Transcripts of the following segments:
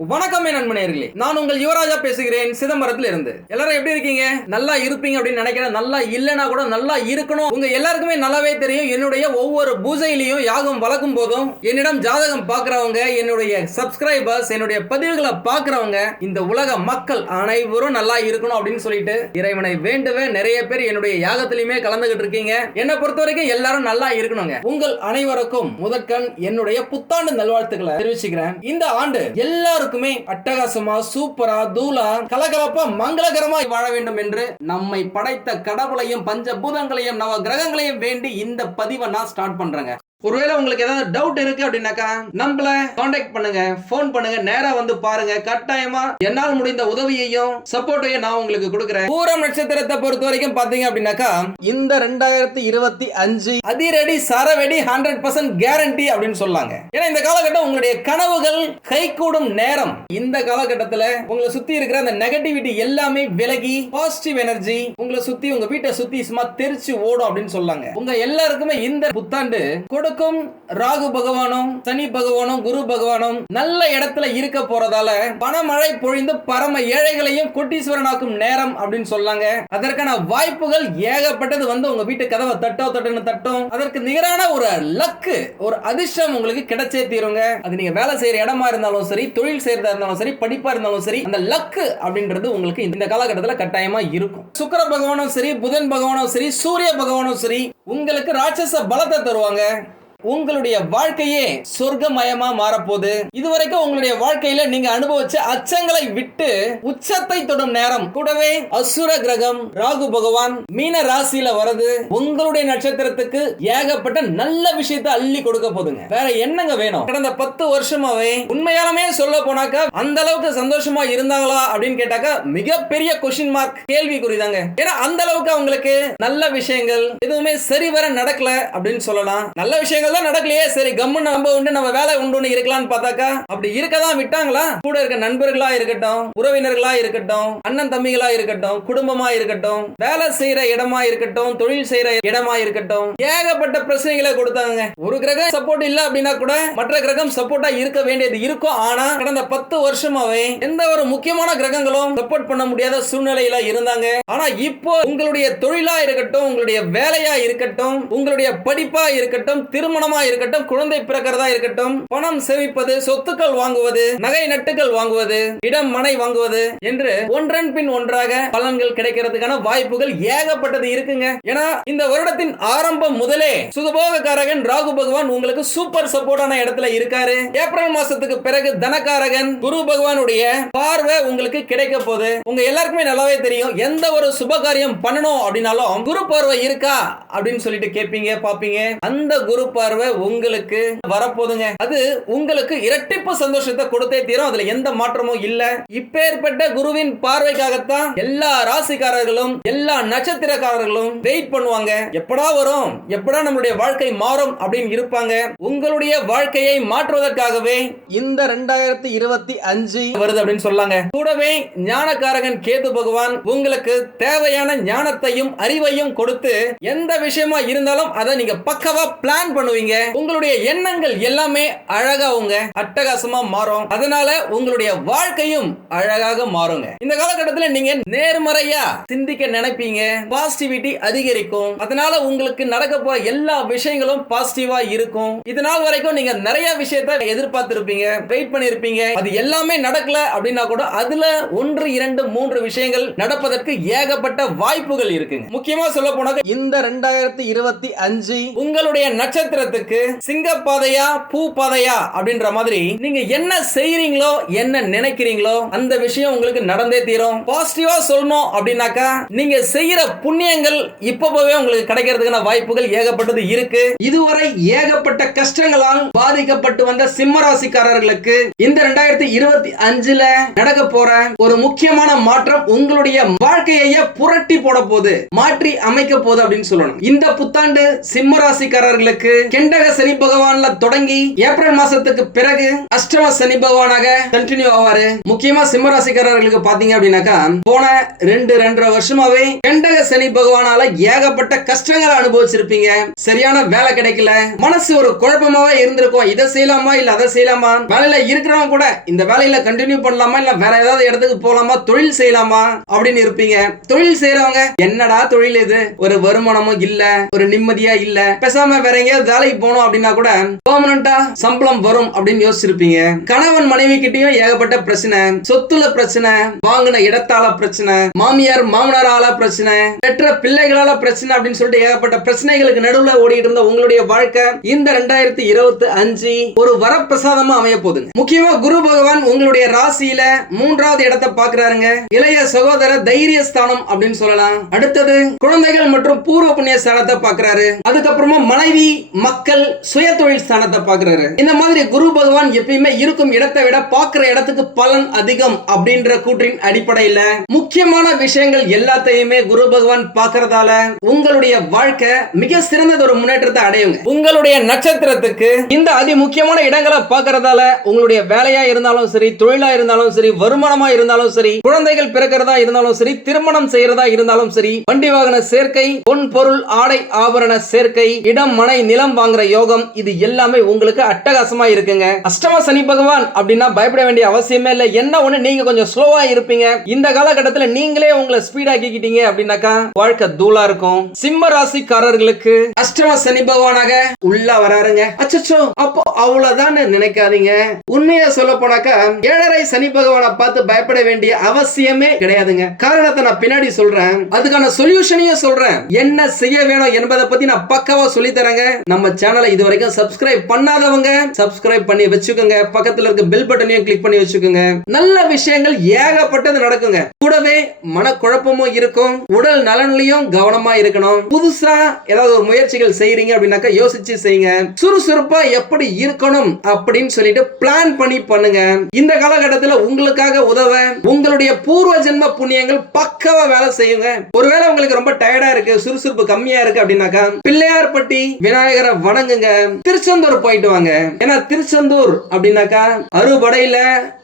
வணக்கம் நண்பனேர்களே, நான் உங்கள் யுவராஜா பேசுகிறேன் சிதம்பரத்தில் இருந்து. எல்லாரும் எப்படி இருக்கீங்க? நல்லா இருப்பீங்க அப்படின்னு நினைக்கிறேன். நல்லா இல்லைன்னா கூட நல்லா இருக்கணும். உங்க எல்லாருக்குமே நல்லாவே தெரியும், என்னுடைய ஒவ்வொரு பூஜையிலையும் யாகம் வளர்க்கும் போதும் என்னிடம் ஜாதகம் பார்க்கிறவங்க, என்னுடைய சப்ஸ்கிரைபர்ஸ், என்னுடைய பதிவுகளை பார்க்கிறவங்க, இந்த உலக மக்கள் அனைவரும் நல்லா இருக்கணும் அப்படின்னு சொல்லிட்டு இறைவனை வேண்டுவே நிறைய பேர் என்னுடைய யாகத்திலுமே கலந்துகிட்டு இருக்கீங்க. என்னை பொறுத்த வரைக்கும் எல்லாரும் நல்லா இருக்கணுங்க. உங்கள் அனைவருக்கும் முதற்கண் என்னுடைய புத்தாண்டு நல்வாழ்த்துக்களை தெரிவிச்சுக்கிறேன். இந்த ஆண்டு எல்லாரும் அட்டகாசமா, சூப்பரா, தூளா, கலகலப்பா, மங்களகரமா வாழ வேண்டும் என்று நம்மை படைத்த கடவுளையும் பஞ்சபூதங்களையும் நவ கிரகங்களையும் வேண்டி இந்த பதிவை நான் ஸ்டார்ட் பண்றேங்க. ஒருவேளை உங்களுக்கு ஏதாவது டவுட் இருக்கு அப்படின்னாக்கா நம்மள கான்டாக்ட் பண்ணுங்க, போன் பண்ணுங்க, நேரா வந்து பாருங்க. கட்டாயமா என்னால் முடிந்த உதவியையும் சப்போர்ட்டையும் நான் உங்களுக்கு கொடுக்கிறேன். பூரம் நட்சத்திரத்தை பொறுத்த வரைக்கும் பாத்தீங்க அப்படின்னாக்கா இந்த 2025 அதிரடி சரவெடி 100% கேரண்டி அப்படின்னு சொல்லாங்க. ஏன்னா இந்த காலகட்டம் உங்களுடைய கனவுகள் கைகூடும் நேரம். இந்த காலகட்டத்தில் உங்களை சுத்தி இருக்கிற அந்த நெகட்டிவிட்டி எல்லாமே விலகி பாசிட்டிவ் எனர்ஜி உங்களை சுத்தி, உங்க வீட்டை சுத்தி சும்மா தெரிச்சு ஓடும் அப்படின்னு சொல்லாங்க. உங்க எல்லாருக்குமே இந்த புத்தாண்டு ராகு பகவானும் சனி பகவானும் குரு பகவானும் நல்ல இடத்துல இருக்க போறதால பணமழை பொழிந்து பரம ஏழைகளையும் கோட்டீஸ்வரனாக்கும் நேரம் அப்படின்னு சொல்லாங்க. அதற்கான வாய்ப்புகள் ஏகப்பட்டது வந்து உங்க வீட்டு கதவை தட்டும். அதற்கு நிகரான ஒரு லக்கு, ஒரு அதிர்ஷ்டம் உங்களுக்கு கிடைச்சே தீருங்க. அது நீங்க வேலை செய்யற இடமா இருந்தாலும் சரி, தொழில் செய்யறதா இருந்தாலும் சரி, படிப்பா இருந்தாலும் சரி, அந்த லக்கு அப்படின்றது உங்களுக்கு இந்த காலகட்டத்தில் கட்டாயமா இருக்கும். சுக்கிர பகவானும் சரி, புதன் பகவானும் சரி, சூரிய பகவானும் சரி உங்களுக்கு ராட்சச பலத்தை தருவாங்க. உங்களுடைய வாழ்க்கையே சொர்க்கமயமா மாறப்போகுது. இதுவரைக்கும் உங்களுடைய வாழ்க்கையில நீங்க அனுபவிச்ச அச்சங்களை விட்டு உச்சத்தை தொடும் நேரம். கூடவே அசுர கிரகம் ராகு பகவான் மீன ராசியில வரது உங்களுடைய நட்சத்திரத்துக்கு ஏகப்பட்ட நல்ல விஷயத்தை அள்ளி கொடுக்க போதுங்க. வேற என்னங்க வேணும்? கடந்த 10 வருஷமாவே உண்மையாலுமே சொல்ல போனாக்கா அந்த அளவுக்கு சந்தோஷமா இருந்தாங்களா அப்படின்னு கேட்டாக்கா மிகப்பெரிய கொஸ்டின் மார்க், கேள்விக்குறிதாங்க. ஏன்னா அந்த அளவுக்கு அவங்களுக்கு நல்ல விஷயங்கள் எதுவுமே சரிவர நடக்கல அப்படின்னு சொல்லலாம். நல்ல விஷயங்கள் நடக்கலையே, சரி கம்முன்னு நம்ம உண்டு, நம்ம வேலை உண்டு இருக்கலாம்னு பார்த்தாக்கா அப்படி இருக்கதான் விட்டாங்களா? கூட இருக்க நண்பர்களா இருக்கட்டும், உறவினர்களா இருக்கட்டும், அண்ணன் தம்பிகளா இருக்கட்டும், குடும்பமா இருக்கட்டும், வேலை செய்யற இடமா இருக்கட்டும், தொழில் செய்யற இடமா இருக்கட்டும், ஏகப்பட்ட பிரச்சனைகளை கொடுத்தாங்க. ஒரு கிரகம் சப்போர்ட் இல்ல அப்படின்னா கூட மற்ற கிரகம் சப்போர்ட்டா இருக்க வேண்டியது இருக்கும். ஆனா கடந்த 10 வருஷமாவே எந்த ஒரு முக்கியமான கிரகங்களும் சப்போர்ட் பண்ண முடியாத சூழ்நிலையில இருந்தாங்க. ஆனா இப்போ உங்களுடைய தொழிலா இருக்கட்டும், உங்களுடைய வேலையா இருக்கட்டும், உங்களுடைய படிப்பா இருக்கட்டும், திருமணமா இருக்கட்டும், குழந்தை பிறக்கிறதா இருக்கட்டும், பணம் சேமிப்பது, சொத்துக்கள் வாங்குவது, நகை நட்டுகள் வாங்குவது, இடம் மனை வாங்குவது என்று ஒன்றன் பின் ஒன்றாக பலன்கள் கிடைக்கிறதுக்கான வாய்ப்புகள் ஏகப்பட்டது இருக்குங்க. ஏன்னா இந்த வருடத்தின் ஆரம்பம் முதலே சுகபோகக்காரகன் ராகு பகவான் உங்களுக்கு சூப்பர் சப்போர்ட்டான இடத்துல இருக்காரு. ஏப்ரல் மாசத்துக்கு பிறகு தனகாரகன் குரு பகவானுடைய பார்வை உங்களுக்கு கிடைக்க போகுது. உங்க எல்லாருக்குமே நல்லாவே தெரியும், எந்த ஒரு சுபகாரியம் பண்ணணும் அப்படின்னாலும் குரு பார்வை இருக்கா அப்படின்னு சொல்லிட்டு கேட்பீங்க, பாப்பீங்க. அந்த குரு பார்வை உங்களுக்கு வரப்போதுங்க. அது உங்களுக்கு இரட்டிப்பு சந்தோஷத்தை கொடுத்தே தீரும். அதுல எந்த மாற்றமும் இல்ல. இப்பேற்பட்ட குருவின் பார்வைக்காகத்தான் எல்லா ராசிக்காரர்களும் எல்லா நட்சத்திரக்காரர்களும் வெயிட் பண்ணுவாங்க. எப்படா வரும், எப்படா நம்மளுடைய வாழ்க்கை மாறும் அப்படின்னு இருப்பாங்க. உங்களுடைய வாழ்க்கையை மாற்றுவதற்காகவே இந்த 2025 வருது அப்படின்னு சொல்லாங்க. கூடவே ஞானக்காரகன் கேது பகவான் உங்களுக்கு தேவையான ஞானத்தையும் அறிவையும் கொடுத்து எந்த விஷயமா இருந்தாலும் அதை நீங்க பக்கவா பிளான் பண்ணுவீங்க. உங்களுடைய எண்ணங்கள் எல்லாமே அழகா உங்க அட்டகாசமா மாறும். அதனால உங்களுடைய வாழ்க்கையும் அழகாக மாறுங்க. இந்த காலகட்டத்தில் நீங்க நேர்மறையா சிந்திக்க நினைப்பீங்க, பாசிட்டிவிட்டி அதிகரிக்கும். அதனால உங்களுக்கு நடக்க போற எல்லா விஷயங்களும் பாசிட்டிவா இருக்கும். இதனால் வரைக்கும் நீங்க நிறைய விஷயத்தை எதிர்பார்த்திருப்பீங்க, வெயிட் பண்ணிருப்பீங்க. அது எல்லாமே நடக்கல அப்படின்னா கூட அதுல 1, 2, 3 விஷயங்கள் நடப்பதற்கு ஏகப்பட்ட வாய்ப்புகள் இருக்குங்க. முக்கியமா சொல்ல போனாக்க இந்த 2025 உங்களுடைய நட்சத்திரத்துக்கு சிங்க பாதையா பூ பாதையா அப்படின்ற மாதிரி நீங்க என்ன செய்றீங்களோ, என்ன நினைக்கிறீங்களோ அந்த விஷயம் உங்களுக்கு நடந்தே தீரும். பாசிட்டிவா சொல்லணும் அப்படின்னாக்கா நீங்க செய்யற புண்ணியங்கள் இப்பவே உங்களுக்கு கிடைக்கிறதுக்கான வாய்ப்புகள் ஏகப்பட்டது இருக்கு. இதுவரை ஏகப்பட்ட கஷ்டங்களால் பாதிக்கப்பட்டு வந்த சிம்ம ராசிக்காரர்களுக்கு இந்த 2025ல நடக்க போற ஒரு முக்கியமான மாற்றம் உங்களுடைய வாழ்க்கையை புரட்டி போட போது, மாற்றி அமைக்க போது அப்படின்னு சொல்லணும். இந்த புத்தாண்டு சிம்ம ராசிக்காரர்களுக்கு கெண்டக சனி பகவான்ல தொடங்கி ஏப்ரல் மாசத்துக்கு பிறகு அஷ்டம சனி பகவானாக கண்டினியூ ஆவாரு. முக்கியமா சிம்ம ராசிக்காரர்களுக்கு பாத்தீங்க அப்படின்னாக்கா போன 2.5 வருஷமாவே கெண்டக சனி பகவானால ஏகப்பட்ட கஷ்டங்களை அனுபவிச்சிருப்பீங்க. சரியான வேலை கிடைக்கல, மனசு ஒரு குழப்பமாவே இருந்திருக்கும். இதை செய்யலாமா இல்ல அதை செய்யலாமா, வேலையில இருக்கிறவங்க கூட இந்த வேலையில கண்டினியூ பண்ணலாமா இல்ல வேற ஏதாவது இடத்துக்கு போலாமா, தொழில் செய்யலாமா அப்படின்னு இருப்பீங்க. தொழில் செய்யறவங்க என்னடா தொழில் இது, ஒரு வருமானமும் இல்ல, ஒரு நிம்மதியா இல்ல, பேசாம வேற எங்கேயாவது வேலைக்கு போனோம் அப்படின்னா கூட பெர்மனண்டா சம்பளம் வரும் அப்படின்னு யோசிச்சிருப்பீங்க. கணவன் மனைவி கிட்டயும் ஏகப்பட்ட பிரச்சனை, சொத்துல பிரச்சனை, வாங்கின இடத்தால பிரச்சனை, மாமியார் மாமனாரால பிரச்சனை, பெற்ற பிள்ளைகளால பிரச்சனை அப்படின்னு சொல்லிட்டு ஏகப்பட்ட பிரச்சனைகளுக்கு நடுவுல ஓடிட்டு இருந்த உங்களுடைய வாழ்க்கை இந்த 2025 ஒரு வரப்பிரசாதமா அமைய போகுதுங்க. முக்கியமா குரு பகவான் உங்களுடைய ராசியில 3வது இடத்தை பாக்குறாருங்க. இளைய சகோதர தைரிய ஸ்தானம் அப்படின்னு சொல்லலாம். அடுத்தது குழந்தைகள் மற்றும் பூர்வ புண்ணிய ஸ்தானத்தை பாக்குறாரு. அதுக்கப்புறமா மனைவி மக்கள் சுய தொழில் ஸ்தானத்தை பாக்குறாரு. இந்த மாதிரி குரு பகவான் எப்பயுமே இருக்கும் இடத்தை விட பாக்குற இடத்துக்கு பலன் அதிகம் அப்படின்ற கூற்றின் அடிப்படையில முக்கியமான விஷயங்கள் எல்லாத்தையுமே குரு பகவான் பாக்குறதால உங்களுடைய வாழ்க்கை மிக சிறந்த ஒரு முன்னேற்றத்தை அடையுங்க. உங்களுடைய நட்சத்திரத்துக்கு இந்த அதி முக்கியமான இடங்களை பாக்குறதால உங்களுடைய வேலையா இருந்தாலும் சரி, தொழிலா இருந்தாலும் சரி, வருமானமா இருந்தாலும் சரி, குழந்தைகள் பிறக்கிறதா இருந்தாலும் சரி, திருமணம் செய்யறதா இருந்தாலும் சரி, வண்டி வாகன சேர்க்கை, பொன் பொருள் ஆடை ஆபரண சேர்க்கை, இடம் மனை நிலம் வாங்குற யோகம், இது எல்லாமே உங்களுக்கு அட்டகாசமா இருக்குங்க. அஷ்டம சனி பகவான் அப்படின்னா பயப்பட வேண்டிய அவசியமே இல்ல. என்ன ஒண்ணு, நீங்க கொஞ்சம் ஸ்லோவா இருப்பீங்க. இந்த காலகட்டத்துல நீங்களே உங்களை ஸ்பீட் ஆக்கிக்கிட்டீங்க அப்படின்னாக்கா வாழ்க்கை தூளா இருக்கும். சிம்ம ராசிக்காரர்களுக்கு அஷ்டம சனி பகவானாக உள்ள வராருங்க. அச்சச்சோ, அப்போ அவ்வளவுதான் நினைக்காதீங்க. உண்மையா சொல்ல போனாக்கா 7.5 சனி பகவானை பார்த்து பயப்பட வேண்டிய அவசியமே கிடையாதுங்க. காரணத்தை நான் பின்னாடி சொல்றேன், அதுக்கான சொல்யூஷனையும் சொல்றேன். என்ன செய்ய வேணும் என்பதை பத்தி நான் பக்காவா சொல்லி தரேங்க. நம்ம சேனலை இதுவரைக்கும் சப்ஸ்கிரைப் பண்ணாதவங்க சப்ஸ்கிரைப் பண்ணி வச்சுக்கோங்க. பக்கத்துல இருக்க பெல் பட்டனையும் கிளிக் பண்ணி வச்சுக்கோங்க. நல்ல விஷயங்கள் ஏகப்பட்டது நடக்குங்க. கூடவே மனக்குழப்பமும் இருக்கும், உடல் நலன்லயும் கவனமா இருக்கணும். புதுசா ஏதாவது ஒரு முயற்சிகள் செய்யறீங்க அப்படின்னாக்கா யோசிச்சு செய்யுங்க. சுறுசுறுப்பா எப்படி இருக்கணும் அப்படின்னு சொல்லிட்டு பிளான் பண்ணி பண்ணுங்க. இந்த காலகட்டத்தில் உங்களுக்காக உதவ உங்களுடைய பூர்வ ஜென்ம புண்ணியங்கள் பக்காவா வேலை செய்யுங்க. ஒருவேளை உங்களுக்கு ரொம்ப டயர்டா இருக்கு, சுறுசுறுப்பு கம்மியா இருக்கு அப்படின்னாக்கா பிள்ளையார்பட்டி விநாயகரை வணங்குங்க. திருச்செந்தூர் போயிட்டு வாங்க. ஏன்னா திருச்செந்தூர் அப்படின்னாக்கா அறுபடையில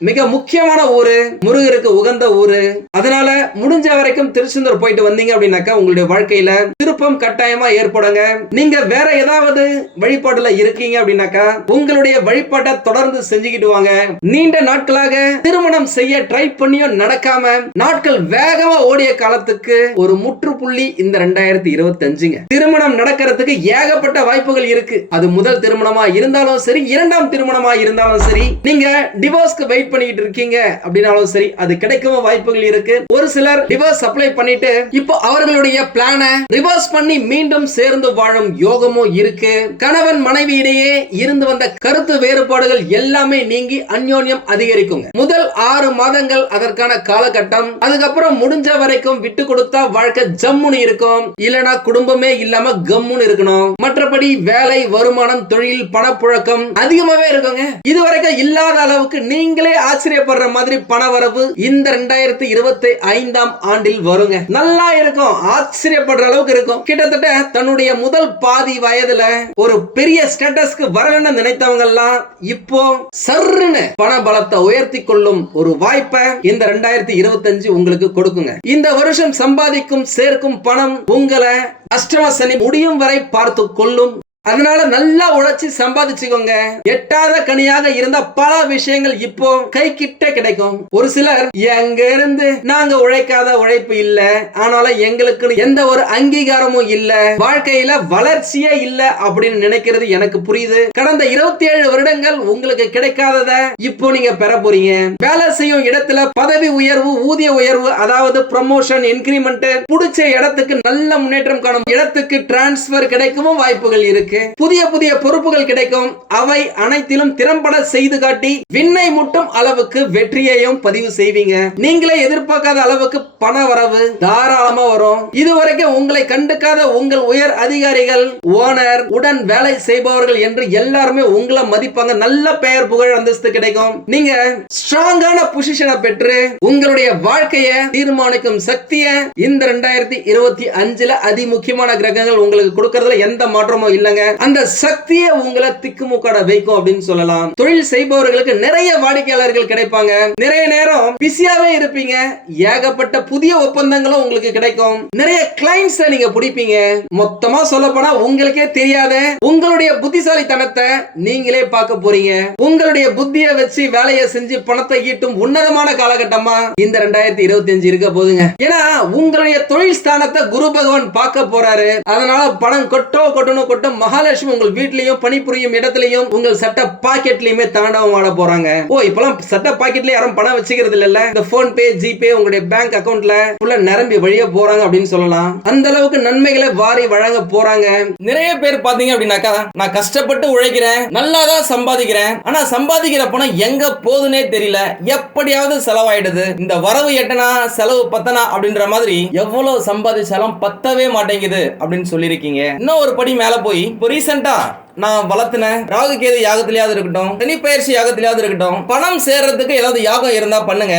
மிக முக்கியமான ஊரு, முருகருக்கு உகந்த ஊரு. அதனால முடிஞ்ச வரைக்கும் திருச்செந்தூர் போயிட்டு வந்தீங்க அப்படின்னாக்கா உங்களுடைய வாழ்க்கையில திருப்பம் கட்டாயமா ஏற்படுங்க. நீங்க வேற ஏதாவது வழிபாடுல இருக்கீங்க அப்படின்னாக்கா உங்களுடைய வழிபாட்டை தொடர்ந்து செஞ்சுக்கிட்டு வாங்க. நீண்ட நாட்களாக திருமணம் செய்ய ட்ரை பண்ணியும் நடக்காம நாட்கள் வேகமா ஓடிய காலத்துக்கு ஒரு முற்றுப்புள்ளி இந்த 2025ங்க. திருமணம் நடக்கிறதுக்கு ஏகப்பட்ட வாய்ப்புகள் இருக்கு. அது முதல் திருமணமா இருந்தாலும் சரி, இரண்டாம் திருமணமா இருந்தாலும் சரி, நீங்க டிவோர்ஸ்க்கு வெயிட் பண்ணிட்டு இருக்கீங்க அப்படினாலும் சரி, அது கிடைக்கவும் வாய்ப்புகள் இருக்கு. ஒரு சிலர் டிவோர்ஸ் அப்ளை பண்ணிட்டு இப்போ அவர்களுடைய பிளானை ரிவர்ஸ் பண்ணி மீண்டும் சேர்ந்து வாழும் யோகமும் இருக்கு. கணவன் மனைவி இடையே இருந்து வந்த கருத்து வேறுபாடுகள் எல்லாமே நீங்கி அந்யோன்யம் அதிகரிக்குங்க. முதல் 6 மாதங்கள் அதற்கான காலகட்டம். அதுக்கப்புறம் முடிஞ்ச வரைக்கும் விட்டு கொடுத்தா வாழ்க்கை ஜம்முன்னு இருக்கும், இல்லனா குடும்பமே இல்லாம கம்முன்னு இருக்கணும். மற்றபடி வேலை, வருமானம், தொழில், பணப்புழக்கம் அதிகமாவே இருக்குங்க. இதுவரைக்கும் இல்லாத அளவுக்கு நீங்களே ஆச்சரியப்படுற மாதிரி பணவரவு இந்த 2025ஆம் ஆண்டில் வருங்க. நல்லா இருக்கும், ஆச்சரியப்படுற அளவுக்கு இருக்கும். கிட்டத்தட்ட தன்னுடைய முதல் பாதி வயதுல ஒரு பெரிய ஸ்டேட்டஸ்க்கு வரணும்னு நினைத்தவங்க எல்லாம் இப்போ சர்ருன்னு பண பலத்தை உயர்த்தி கொள்ளும் ஒரு வாய்ப்பை இந்த 2025 உங்களுக்கு கொடுக்குங்க. இந்த வருஷம் சம்பாதிக்கும் சேர்க்கும் பணம் உங்களை அஷ்டம சனி முடியும் வரை பார்த்து கொள்ளும். அதனால நல்லா உழைச்சி சம்பாதிச்சுக்கோங்க. எட்டாத கனியாக இருந்த பல விஷயங்கள் இப்போ கை கிட்ட கிடைக்கும். ஒரு சிலர் எங்க இருந்து நாங்க உழைக்காத உழைப்பு இல்ல, ஆனாலும் எங்களுக்கு எந்த ஒரு அங்கீகாரமும் இல்ல, வாழ்க்கையில வளர்ச்சியே இல்ல அப்படின்னு நினைக்கிறது எனக்கு புரியுது. கடந்த 27 வருடங்கள் உங்களுக்கு கிடைக்காதத இப்போ நீங்க பெற போறீங்க. வேலை செய்யும் இடத்துல பதவி உயர்வு, ஊதிய உயர்வு, அதாவது ப்ரமோஷன், இன்கிரிமெண்ட், புடிச்ச இடத்துக்கு நல்ல முன்னேற்றம் காணும் இடத்துக்கு டிரான்ஸ்பர் கிடைக்கவும் வாய்ப்புகள் இருக்கு. புதிய புதிய பொறுப்புகள் கிடைக்கும். அவை அனைத்திலும் திறம்பட செய்து காட்டி விண்ணை முட்டும் அளவுக்கு வெற்றியையும் பதிவு செய்வீங்க. நீங்களே எதிர்பார்க்காத அளவுக்கு பண வரவு தாராளமா வரும். இதுவரைக்கும் உங்களை கண்டுக்காத உங்கள் உயர் அதிகாரிகள், ஓனர், உடன் வேலை செய்பவர்கள் என்று எல்லாருமே உங்களை மதிப்பாங்க. நல்ல பெயர், புகழ், அந்தஸ்து கிடைக்கும். நீங்க ஸ்ட்ராங்கான பொசிஷனை பெற்று உங்களுடைய வாழ்க்கையை தீர்மானிக்கும் சக்தியை இந்த 2025ல அதி முக்கியமான கிரகங்கள் உங்களுக்கு கொடுக்கறதுல எந்த மாற்றமும் இல்லைங்க. அந்த சக்தியை உங்களை திக்குமுக்காட வைக்கும் அப்படின்னு சொல்லலாம். தொழில் செய்பவர்களுக்கு நிறைய வாடிக்கையாளர்கள் கிடைப்பாங்க. நிறைய நேரம் பிஸியாவே இருப்பீங்க. ஏகப்பட்ட புதிய ஒப்பந்தங்களும் உங்களுக்கு கிடைக்கும். நிறைய கிளைண்ட்ஸ் நீங்க பிடிப்பீங்க. மொத்தமா சொல்ல போனா உங்களுக்கே தெரியாத உங்களுடைய புத்திசாலித்தனத்தை நீங்களே பார்க்க போறீங்க. உங்களுடைய புத்தியை வச்சு வேலையை செஞ்சு பணத்தை ஈட்டும் உன்னதமான காலகட்டமா இந்த 2025 இருக்க போதுங்க. ஏன்னா உங்களுடைய தொழில் ஸ்தானத்தை குரு பகவான் பார்க்க போறாரு. அதனால பணம் கொட்டும். மகாலட்சுமி உங்கள் வீட்லயும் பணிபுரியும் இடத்திலையும் உங்கள் சட்ட பாக்கெட்லயுமே தாண்டவம் ஆட போறாங்க. இப்பெல்லாம் சட்ட பாக்கெட்ல யாரும் பணம் வச்சுக்கிறது இல்ல. இந்த போன் பே, ஜிபே உங்களுடைய பேங்க் அக்கவுண்ட்ல ஃபுல்லா நிரம்பி வழிய போறாங்க அப்படின்னு சொல்லலாம். அந்த அளவுக்கு நன்மைகளை வாரி வழங்க போறாங்க. நிறைய பேர் பாத்தீங்க அப்படின்னாக்கா, நான் கஷ்டப்பட்டு உழைக்கிறேன், நல்லா தான் சம்பாதிக்கிறேன், ஆனா சம்பாதிக்கிற பணம் எங்க போகுதுன்னே தெரியல, எப்படியாவது செலவாயிடுது, இந்த வரவு எட்டனா செலவு பத்தனா அப்படின்ற மாதிரி எவ்வளவு சம்பாதிச்சாலும் பத்தவே மாட்டேங்குது அப்படின்னு சொல்லியிருக்கீங்க. இன்னும் ஒரு படி மேல போய் இப்போ ரீசெண்டா நான் வளர்த்தின ராகு கேது யாகத்திலேயாவது இருக்கட்டும், சனி பயிற்சி யாகத்திலேயாவது இருக்கட்டும், பணம் சேர்றதுக்கு ஏதாவது யாகம் இருந்தா பண்ணுங்க,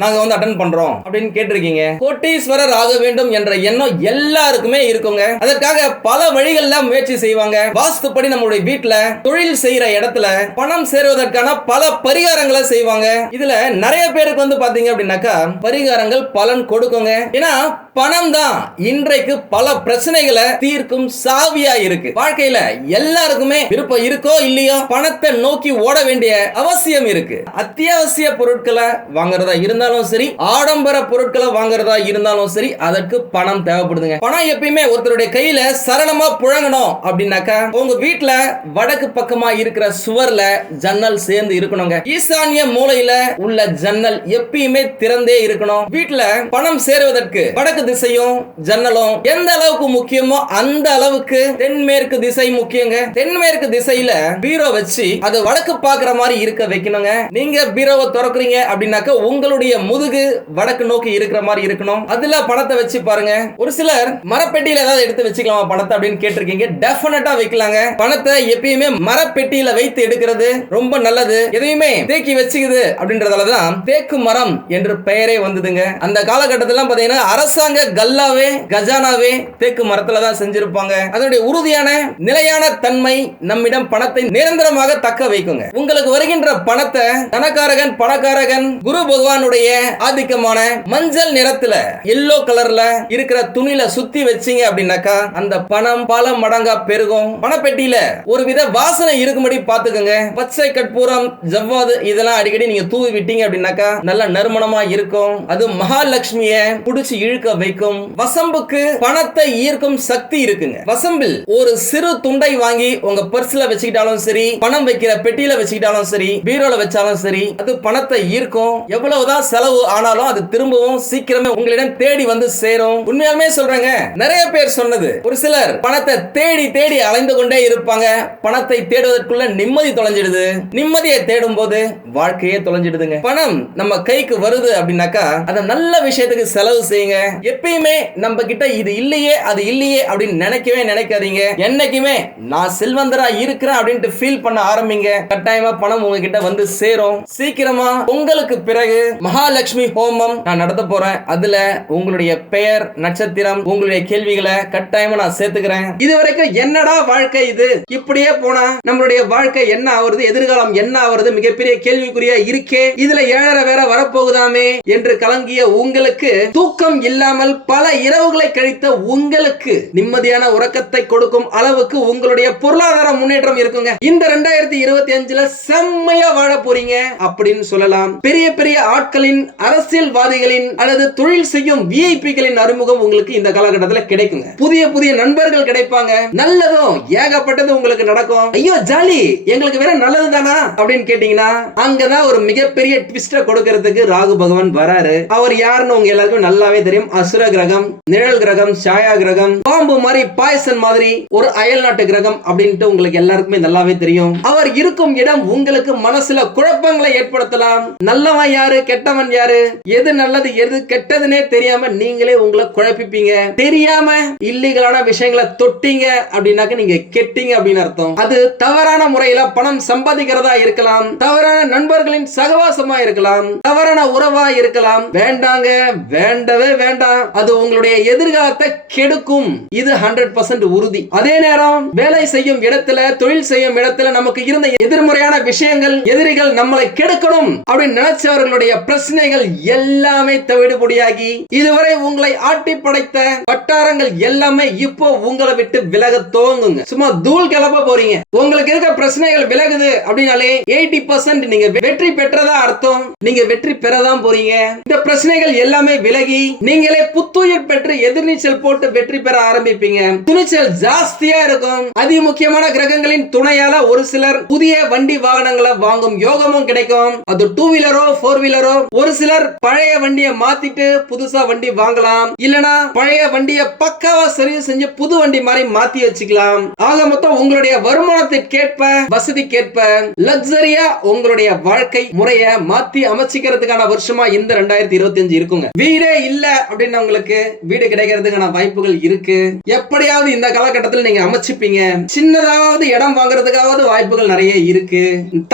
நாங்க அட்டன் பண்றோம் அப்படின்னு கேட்டிருக்கீங்க. கோட்டீஸ்வரர் ஆக வேண்டும் என்ற எண்ணம் எல்லாருக்குமே இருக்குங்க. அதற்காக பல வழிகள்ல முயற்சி செய்வாங்க. வாஸ்துப்படி நம்மளுடைய வீட்டுல தொழில் செய்யற இடத்துல பணம் சேருவதற்கான பல பரிகாரங்களை செய்வாங்க. இதுல நிறைய பேருக்கு பாத்தீங்க அப்படின்னாக்கா பரிகாரங்கள் பலன் கொடுக்குங்க. ஏன்னா பணம் தான் இன்றைக்கு பல பிரச்சனைகளை தீர்க்கும் சாவியா இருக்கு. வாழ்க்கையில எல்லாருக்குமே விருப்பம் இருக்கோ இல்லையோ பணத்தை நோக்கி ஓட வேண்டிய அவசியம் இருக்கு. அத்தியாவசிய பொருட்களை வாங்குறதா இருந்தாலும் சரி, ஆடம்பர பொருட்களை வாங்குறதா இருந்தாலும் சரி, அதற்கு பணம் தேவைப்படுதுங்க. பணம் எப்பயுமே ஒருத்தருடைய கையில சரளமா புழங்கணும் அப்படின்னாக்கா உங்க வீட்டுல வடக்கு பக்கமா இருக்கிற சுவர்ல ஜன்னல் சேர்ந்து இருக்கணுங்க. ஈசானிய மூலையில உள்ள ஜன்னல் எப்பயுமே திறந்தே இருக்கணும். வீட்டுல பணம் சேருவதற்கு வடக்கு திசையும் ஜன்னலும் எந்த அளவுக்கு முக்கியமோ அந்த அளவுக்கு தென்மேற்கு திசை முக்கியங்க. தென்மேற்கு திசையில பீரோ வச்சு அது வடக்கு பாக்குற மாதிரி இருக்க வைக்கணுங்க. நீங்க பீரோவை திறக்கிறீங்க அப்படின்னாக்க உங்களுடைய முதுகு வடக்கு நோக்கி இருக்கிற மாதிரி இருக்கணும். அதுல பணத்தை வச்சு பாருங்க. ஒரு சிலர் மரப்பெட்டியில ஏதாவது எடுத்து வச்சுக்கலாமா பணத்தை அப்படின்னு கேட்டிருக்கீங்க. டெஃபினட்டா வைக்கலாங்க. பணத்தை எப்பயுமே மரப்பெட்டியில வைத்து எடுக்கிறது ரொம்ப நல்லது. எதையுமே தேக்கி வச்சுக்குது அப்படின்றதாலதான் தேக்கு மரம் என்று பெயரே வந்ததுங்க. அந்த காலகட்டத்தில் பாத்தீங்கன்னா அரசாங்க கல்லாவே கஜானாவே தேக்கு மரத்துல தான் செஞ்சிருப்பாங்க. அதனுடைய உறுதியான நிலையான தன்மை நம்மிடம் பணத்தை நிரந்தரமாக தக்க வைக்குங்க. உங்களுக்கு வருகின்ற பணத்தை தனக்காரகன் பணக்காரகன் குரு பகவானுடைய ஆதிக்கமான மஞ்சள் நிறத்துல எல்லோ கலர்ல இருக்கிற துணியில சுத்தி வச்சீங்க அப்படின்னாக்கா அந்த பணம் பல மடங்கா பெருகும். பணப்பெட்டியில ஒரு வித வாசனை இருக்கும்படி பாத்துக்கோங்க. பச்சை கற்பூரம், ஜவ்வாது இதெல்லாம் அடிக்கடி நீங்க தூவி விட்டீங்க அப்படின்னாக்கா நல்ல நறுமணமா இருக்கும். அது மகாலட்சுமிய புடிச்சு இழுக்க வைக்கும். வசம்புக்கு பணத்தை ஈர்க்கும் சக்தி இருக்குங்க. வசம்பில் ஒரு சிறு துண்டை வாங்கி உங்க பர்ஸ்ல வச்சுக்கிட்டாலும் சரி, பணம் வைக்கிற பெட்டியில வச்சுக்கிட்டாலும் சரி, பீரோல வச்சாலும் சரி, அது பணத்தை ஈர்க்கும். எவ்வளவுதான் செலவு ஆனாலும் அது திரும்பவும் சீக்கிரமே உங்களிடம் தேடி வந்து சேரும். உண்மையாலுமே சொல்றேங்க, நிறைய பேர் சொன்னது. ஒரு சிலர் பணத்தை தேடி தேடி அலைந்து கொண்டே இருப்பாங்க. பணத்தை தேடுவதற்குள்ள நிம்மதி தொலைஞ்சிடுது. நிம்மதியை தேடும் போது வாழ்க்கையே தொலைஞ்சிடுதுங்க. பணம் நம்ம கைக்கு வருது அப்படின்னாக்கா அதை நல்ல விஷயத்துக்கு செலவு செய்யுங்க. எப்பயுமே நம்ம கிட்ட இது இல்லையே அது இல்லையே அப்படின்னு நினைக்கவே நினைக்காதீங்க. என்னைக்குமே நான் செல்வந்தரா இருக்கிறேன் அப்படின்ட்டு ஃபீல் பண்ண ஆரம்பிங்க. கட்டாயமா பணம் உங்ககிட்ட வந்து சேரும். சீக்கிரமா உங்களுக்கு பிறகு மகாலட்சுமி ஹோமம் நான் நடத்த போறேன். அதுல உங்களுடைய பெயர், நட்சத்திரம், உங்களுடைய கேள்விகளை கட்டாயமா நான் சேர்த்துக்கிறேன். இதுவரைக்கும் என்னடா வாழ்க்கை இது, இப்படியே போனா நம்மளுடைய வாழ்க்கை என்ன ஆவறது, எதிர்காலம் என்ன ஆவறது, மிகப்பெரிய கேள்விக்குறியா இருக்கே, இதுல 7.5 வேற வரப்போகுதாமே என்று கலங்கிய உங்களுக்கு, தூக்கம் இல்லாமல் பல இரவுகளை கழித்த உங்களுக்கு நிம்மதியான உறக்கத்தை கொடுக்கும் அளவுக்கு உங்களுடைய பொருளாதார முன்னேற்றம் இருக்குங்க. இந்த 2025ல செம்மையா வாழ போறீங்க அப்படின்னு சொல்லலாம். பெரிய பெரிய ஆட்களின், அரசியல்வாதிகளின் அல்லது தொழில் செய்யும் விஐபிகளின் அறிமுகம் உங்களுக்கு இந்த காலகட்டத்தில் கிடைக்குங்க. புதிய புதிய நண்பர்கள் கிடைப்பாங்க. நல்லதும் ஏகப்பட்டது உங்களுக்கு நடக்கும். ஐயோ ஜாலி, எங்களுக்கு வேற நல்லது தானா அப்படின்னு கேட்டீங்கன்னா அங்கதான் ஒரு மிகப்பெரிய ட்விஸ்ட கொடுக்கிறதுக்கு ராகு பகவான் வராரு. அவர் யாருன்னு உங்க எல்லாருக்கும் நல்லாவே தெரியும். அசுர கிரகம், நிழல் கிரகம், சாயா கிரகம், பாம்பு மாதிரி, பாய்சன் மாதிரி ஒரு அயல் நாட்டு கிரகம் அப்படின்ட்டு உங்களுக்கு எல்லாருக்குமே நல்லாவே தெரியும். அவர் இருக்கும் இடம் உங்களுக்கு மனசுல குழப்பங்களை ஏற்படுத்தலாம். நல்லவன் யாரு, கெட்டவன் யாரு, எது நல்லது எது கெட்டதுன்னே தெரியாம நீங்களே உங்களை குழப்பிப்பீங்க. தெரியாம இல்லீகலான விஷயங்களை தொட்டீங்க அப்படின்னாக்க நீங்க கெட்டீங்க அப்படின்னு அர்த்தம். அது தவறான முறையில பணம் சம்பாதிக்கிறதா இருக்கலாம், தவறான நண்பர்களின் சகவாசமா இருக்கலாம், தவறான உறவா இருக்கலாம். வேண்டாங்க, வேண்டவே வேண்டாம். அது உங்களுடைய எதிர்காலத்தை கெடுக்கும். இது 100% உறுதி. அதே நேரம் வேலை செய்யும் இடத்துல, தொழில் செய்யும் இடத்துல நமக்கு இருந்த எதிர்மறையான விஷயங்கள், எதிரிகள் நம்மளை கெடுக்கணும் அப்படின்னு நினைச்சவர்களுடைய பிரச்சனைகள் எல்லாமே தவிடுபொடியாகி இதுவரை உங்களை ஆட்டி படைத்த வட்டாரங்கள் எல்லாமே இப்போ உங்களை விட்டு விலக துவங்குங்க. சும்மா தூள் கிளப்ப போறீங்க. உங்களுக்கு இருக்க பிரச்சனைகள் விலகுது அப்படின்னாலே 80% நீங்க வெற்றி பெற்றதா அர்த்தம். நீங்க வெற்றி பெறதான் போறீங்க. இந்த பிரச்சனைகள் எல்லாமே விலகி நீங்களே புத்துயிர் பெற்று எதிர்நீச்சல் போட்டு வெற்றி பெற ஆரம்பிப்பீங்க. துணிச்சல் ஜாஸ்தியா இருக்கும். அதி முக்கியமான கிரகங்களின் துணையால ஒரு சிலர் புதிய வண்டி வாகனங்களை வாங்கும் யோகமும் கிடைக்கும். அது 2 வீலரோ 4 வீலரோ. ஒரு சிலர் பழைய வண்டியை மாத்திட்டு புதுசா வண்டி வாங்கலாம். இல்லனா பழைய வண்டியை பக்காவா சர்வீஸ் செஞ்சு புது வண்டி மாதிரி மாத்தி வச்சுக்கலாம். ஆக மொத்தம் உங்களுடைய வருமானத்திற்கேற்ப, வசதிக்கேற்ப லக்ஸரியா உங்களுடைய வாழ்க்கை முறைய மாத்தி அமைச்சிக்கிறதுக்கான வருஷமா இந்த 2025 இருக்குங்க. வீடே இல்ல அப்படின்னு உங்களுக்கு வீடு கிடைக்கிறதுக்கான வாய்ப்புகள் இருக்கு. எப்படியாவது இந்த காலகட்டத்தில் நீங்க அமைச்சுப்பீங்க. சின்னதாவது இடம் வாங்குறதுக்காவது வாய்ப்புகள் நிறைய இருக்கு.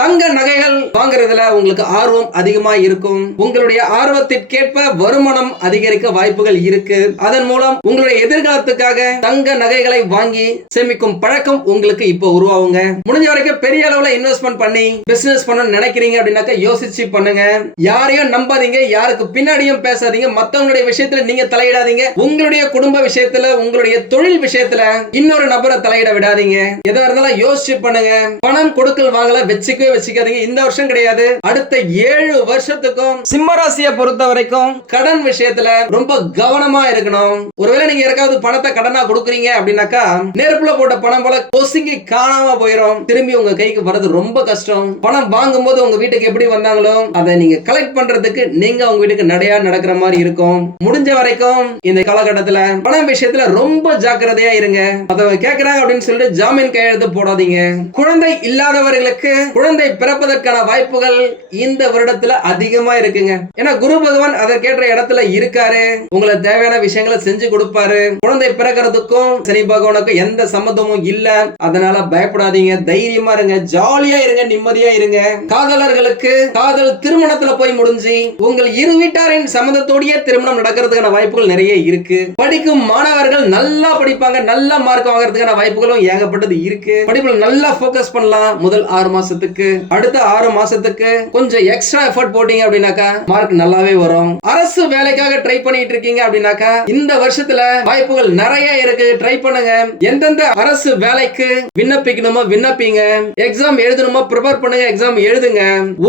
தங்க நகைகள் வாங்குறதுல உங்களுக்கு ஆர்வம் அதிகமா இருக்கும். உங்களுடைய ஆர்வத்திற்கேற்ப வருமானம் அதிகரிக்க வாய்ப்புகள் இருக்கு. அதன் மூலம் உங்களுடைய எதிர்காலத்துக்காக தங்க நகைகளை வாங்கி சேமிக்கும் பழக்கம் உங்களுக்கு இப்போ உருவாகுங்க. முடிஞ்ச வரைக்கும் பெரிய அளவுல இன்வெஸ்ட்மெண்ட் பண்ணி பிசினஸ் பண்ண நினைக்கிறீங்க அப்படின்னாக்க யோசிச்சு பண்ணுங்க. யாரையும் நம்பாதீங்க, யாருக்கு பின்னாடியும் பேசாதீங்க, மத்தவங்களுடைய விஷயத்துல நீங்க தலையிடாதீங்க. உங்களுடைய குடும்ப விஷயத்துல, உங்களுடைய தொழில் விஷயத்துல இன்னொரு நபரை தலையிட விடாதீங்க. எதா இருந்தாலும் யோசிச்சு பண்ணுங்க. பணம் கொடுக்கல் வாங்கல வச்சுக்கவே வச்சுக்காதீங்க. இந்த வருஷம் கிடையாது, அடுத்த 7 வருஷத்துக்கும் சிம்மராசியை பொறுத்த வரைக்கும் கடன் விஷயத்துல ரொம்ப கவனமா இருக்கணும். ஒருவேளை நீங்க யாருக்காவது பணத்தை கடனா கொடுக்குறீங்க அப்படின்னாக்கா நெருப்புல போட்ட பணம் போல பொசுங்கி காணாம போயிடும். திரும்பி உங்க கைக்கு வரது ரொம்ப கஷ்டம். பணம் வாங்கும் போது உங்க வீட்டுக்கு எப்படி வந்தாங்களோ அதை நீங்க கலெக்ட் பண்றதுக்கு நீங்க உங்க வீட்டுக்கு நடையா நடக்கிற மாதிரி இருக்கும். முடிஞ்ச வரைக்கும் இந்த காலகட்டத்துல பணம் விஷயத்துல ரொம்ப ஜாக்கிரதையா இருங்க. அதை கேட்கறாங்க அப்படின்னு சொல்லிட்டு ஜாமீன் கையெழுத்து போடாதீங்க. குழந்தை இல்லாதவர்களுக்கு குழந்தை பிறப்பதற்கான வாய்ப்புகள் இந்த வருடத்துல அதிகமா இருக்குங்க. ஏன்னா குரு பகவான் அதற்கேற்ற இடத்துல இருக்காரு. உங்களுக்கு தேவையான விஷயங்களை செஞ்சு கொடுப்பாரு. குழந்தை பிறக்கிறதுக்கும் சனி பகவானுக்கும் எந்த சம்மந்தமும் இல்ல. அதனால பயப்படாதீங்க, தைரியமா இருங்க, ஜாலியா இருங்க, நிம்மதியா இருங்க. காதலர்களுக்கு காதல் திருமணத்துல போய் முடிஞ்சு உங்கள் இரு வீட்டாரின் சம்மந்தத்தோடய திருமணம் நடக்கிறதுக்கான வாய்ப்புகள் நிறைய இருக்கு. படிக்கும் மாணவர்கள் நல்லா படிப்பாங்க, நல்ல மார்க் வாங்குறதுக்கான வாய்ப்புகளும் ஏகப்பட்டது இருக்கு. படிப்புல நல்லா போக்கஸ் பண்ணலாம். முதல் 6 மாசத்துக்கு, அடுத்த 6 மாசத்துக்கு கொஞ்சம் எக்ஸ்ட்ரா எஃபர்ட் போட்டீங்க அப்படின்னாக்கா மார்க் நல்லாவே வரும். அரசு வேலைக்காக ட்ரை பண்ணிட்டு இருக்கீங்க அப்படின்னாக்கா இந்த வருஷத்துல வாய்ப்புகள் நிறைய இருக்கு. ட்ரை பண்ணுங்க. எந்தெந்த அரசு வேலைக்கு விண்ணப்பிக்கணுமோ விண்ணப்பிங்க. எக்ஸாம் எழுதணுமோ ப்ரிப்பேர் பண்ணுங்க, எக்ஸாம் எழுதுங்க.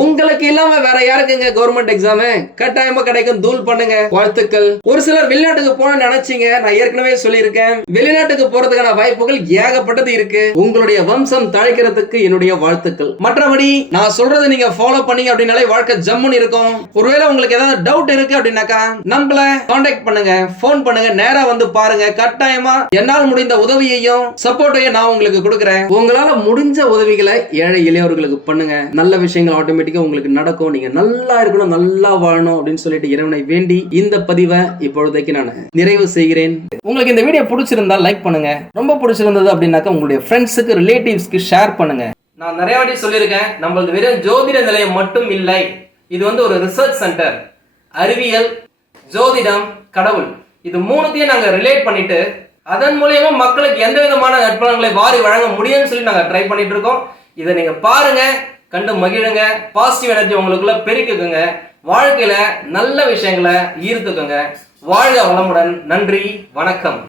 உங்களுக்கு இல்லாம வேற யாருக்குங்க கவர்மெண்ட் எக்ஸாம்? கட்டாயமா கிடைக்கும். தூள் பண்ணுங்க. வாழ்த்துக்கள். ஒரு சிலர் வெளிநாட்டுக்கு போன நினைச்சீங்க. நான் ஏற்கனவே சொல்லியிருக்கேன், வெளிநாட்டுக்கு போறதுக்கான வாய்ப்புகள் ஏகப்பட்டது இருக்கு. உங்களுடைய வம்சம் தழைக்கிறதுக்கு என்னுடைய வாழ்த்துக்கள். மற்றபடி நான் சொல்றது நீங்க ஃபாலோ பண்ணீங்க அப்படின்னாலே வாழ்க்கை ஜம்முன்னு இருக்கும். ஒருவேளை உங்களுக்கு ஏதாவது டவுட் இருக்கு அப்படின்னாக்கா நம்மள கான்டாக்ட் பண்ணுங்க, போன் பண்ணுங்க, நேரா வந்து பாருங்க. கட்டாயமா என்னால் முடிந்த உதவியையும் சப்போர்ட்டையும் நான் உங்களுக்கு கொடுக்குறேன். உங்களால முடிஞ்ச உதவிகளை ஏழை எளியவர்களுக்கு பண்ணுங்க. நல்ல விஷயங்கள் ஆட்டோமேட்டிக்கா உங்களுக்கு நடக்கும். நீங்க நல்லா இருக்கணும், நல்லா வாழணும் அப்படின்னு சொல்லிட்டு இறைவனை வேண்டி இந்த பதிவை இப்பொழுதைக்கு நான் நிறைவு செய்கிறேன். உங்களுக்கு இந்த வீடியோ பிடிச்சிருந்தா லைக் பண்ணுங்க. ரொம்ப பிடிச்சிருந்தது அப்படின்னாக்கா உங்களுடைய ஃப்ரெண்ட்ஸுக்கு, ரிலேட்டிவ்ஸ்க்கு ஷேர் பண்ணுங்க. நான் நிறைய வாட்டி சொல்லியிருக்கேன், நம்மளது வெறும் ஜோதிட நிலையம் மட்டும் இல்லை. இது வந்து ஒரு ரிசர்ச் சென்டர். அறிவியல், ஜோதிடம், கடவுள், இது மூணுத்தையும் நாங்கள் ரிலேட் பண்ணிட்டு அதன் மூலியமா மக்களுக்கு எந்த விதமான நற்பலன்களை வாரி வழங்க முடியும்னு சொல்லி நாங்கள் ட்ரை பண்ணிட்டு இருக்கோம். இதை நீங்க பாருங்க, கண்டு மகிழுங்க, பாசிட்டிவ் எனர்ஜி உங்களுக்குள்ள பெருக்குங்க, வாழ்க்கையில நல்ல விஷயங்களை ஈர்த்துக்குங்க. வாழ்க வளமுடன். நன்றி, வணக்கம்.